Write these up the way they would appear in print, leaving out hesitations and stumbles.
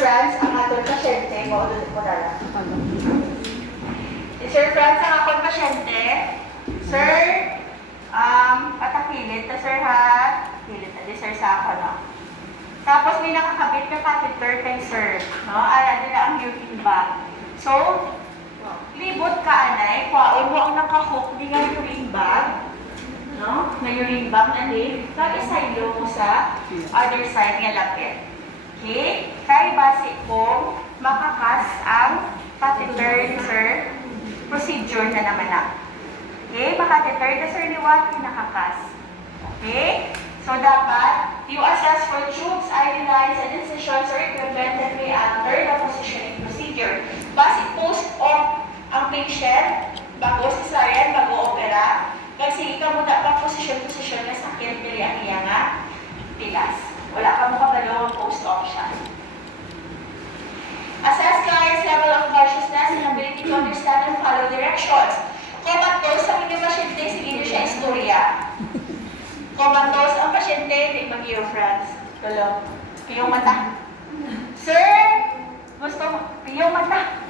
Franz, ang atong pasyente. Maulod ko na lang. Sir Franz, ang akong pasyente. Sir, patakilit na sir ha. Kilit na di sir sa ako, no? Tapos may nakakabit na catheter kay sir, no? Ala nila ang urine bag. So, libot ka anay, kwaon mo ang nakahook di nga urine bag, no? Na urine bag na di, kag-isaylo mo sa other side nga lapit. Okay? Kaya base kong makakas ang catheter ni sir, procedure na naman na. Okay? Makatheter na sir ni Wat, nakakas. Okay? So, dapat, you assess for tubes, idealize, and incisions or equipment that may alter the positioning procedure. Base post-op ang patient, bago cesarean, bago opera, kasi ikaw mo dapat posisyon na sakit, dili ang iya nga pilas. Wala ka mo kabalo ang post-op siya. Assess client's level of consciousness and ability to understand and follow directions. Comatose ang inyong pasyente, sige nyo siya istorya. Comatose ang pasyente, hindi mag-ear friends. Tulo. Piyong mata. Sir, gusto mo? Piyong mata.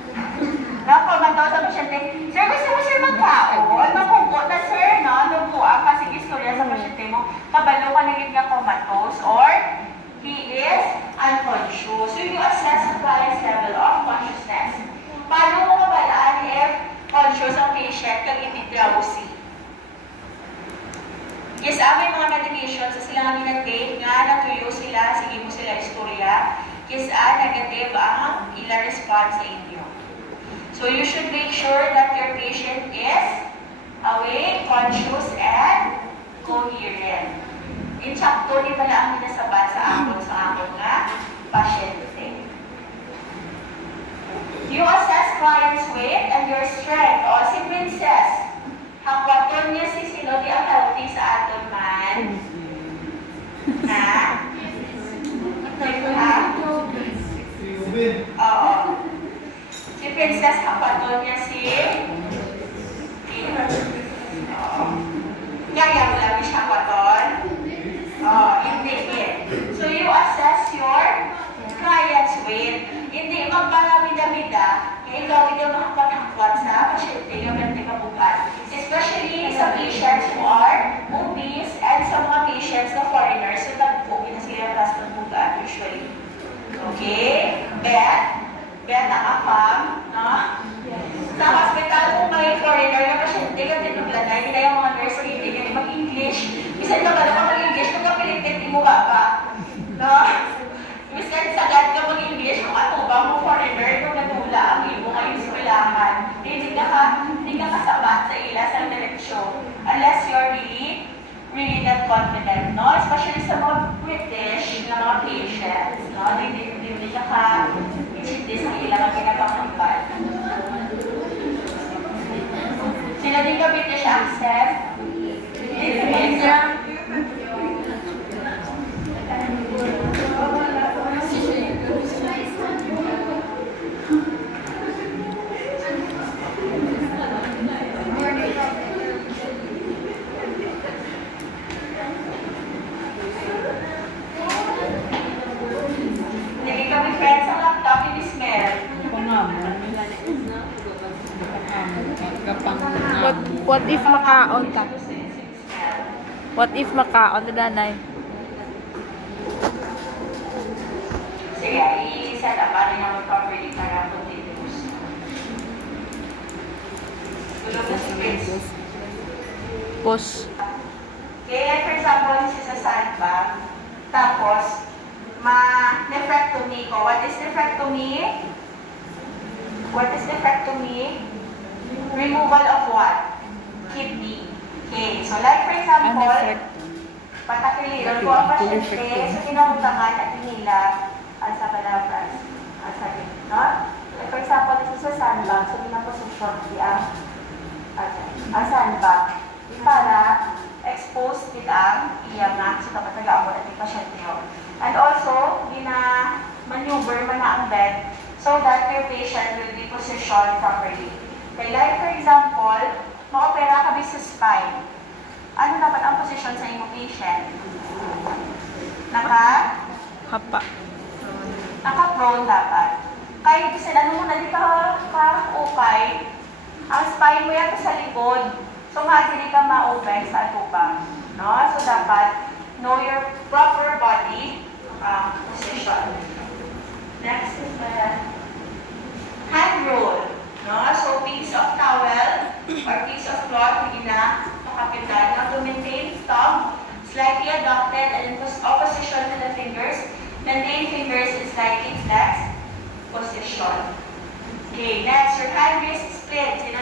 Comatose ang pasyente. Sir, gusto mo sir magkaon? Mapugo na sir, no? Nubuan kasi istorya sa pasyente mo. Kabalo ka naging ka comatose or he is unconscious. So, you assess the client's level of consciousness. Paano mo kabalaan if conscious ang patient kag hindi drowsy? Yes, may mga medications sa sila nga minagate nga natuyo sila, sige mo sila istorya. Yes, negative ang ila response sa inyo. So, you should make sure that your patient is awake, conscious, and coherent. Insakto, di pala ang minasabat sa akong nga pasyente. You assess client's weight and your strength. O, si Princess, hakwaton niya si sino di ang healthy sa aton man. Ha? Ha? Oo. Si Princess, hakwaton niya si... Kaya mo lang siya hakwaton? Hindi yun. So, you assess your client's weight. Hindi magparamida-mida, kaya ikaw hindi makapaghakwat sa pasyente yung ganti kabukas. Especially sa patients who are obese and sa mga patients na foreigners, so nag-obese na sila pas ng bugat usually. Okay? Bet ang apam, no? Sa hospital, kung may foreigner na pasyente, ganti naglanay, hindi na yung mga nurse hindi ganti mag-English. Bisan ka ba na mag-English, magkapilit-tit mo ba? No? Bisan sagad ka mag-English, kung ano ba mo foreigner, kung natula ang imo ngayong eskwelahan, hindi ka kasabat sa ila sa direksyon unless you're really not confident, no? Especially sa mga British na mga patients, no? Hindi ka ka-intindi sa ila ang kinapangambal. Sila din ka British accent? What if makaon ta? What if makaon ta danay? Sige, i-set up ano naman properly para continuous. Tulog na si Chris. Pos. Okay, for example, this is a sandbag. Tapos, nephrectomy ko. What is nephrectomy? What is nephrectomy? Removal of what? Kidney. Okay, so like for example, patakiliran ko ang pasyente sa kinahutaman at nila sa palabras. No? Like for example, this is a sandbag. So, pinaposisyon ang sandbag para expose it ang iyang nga sa kapatagaan mo at yung pasyente yun. And also, maneuver man na ang bed so that your patient will be positioned properly. Okay, like for example, ma-opera ka sa spine. Ano dapat ang posisyon sa iyong patient? Hapa. Naka-prone dapat. Kahit kasi ano mo na, di ka ukay, ang spine mo yan sa likod. So, hindi ka ma-open sa tuba. No? So, dapat know your proper body position. Next is the hand roll. No? So, piece of towel or piece of cloth, hindi na makapitan. Now, to maintain thumb, slightly adducted and in opposition to the fingers. Maintain fingers in slightly flexed position. Okay, next, your hand wrist split. Sino